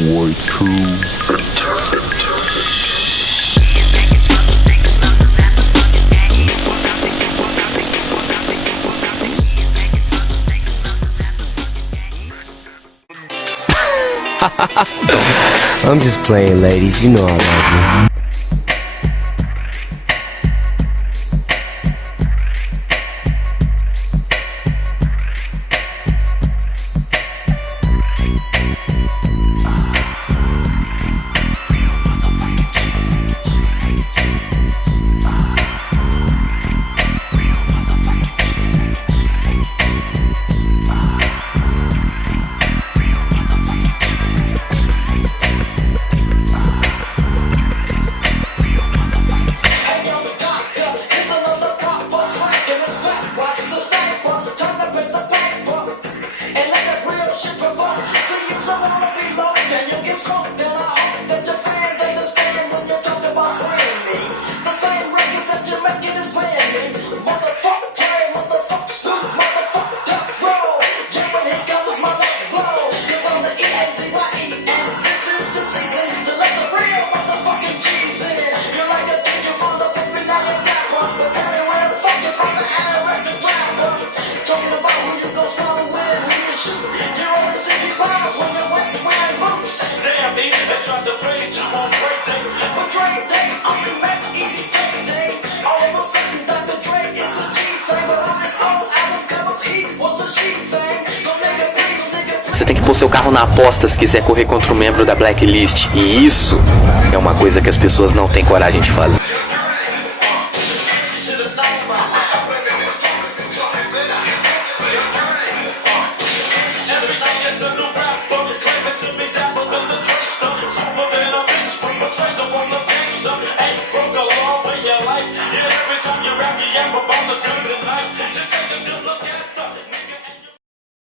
Way true. I'm just playing, ladies. You know I love you. Você tem que pôr seu carro na aposta se quiser correr contra um membro da blacklist. E isso é uma coisa que as pessoas não têm coragem de fazer.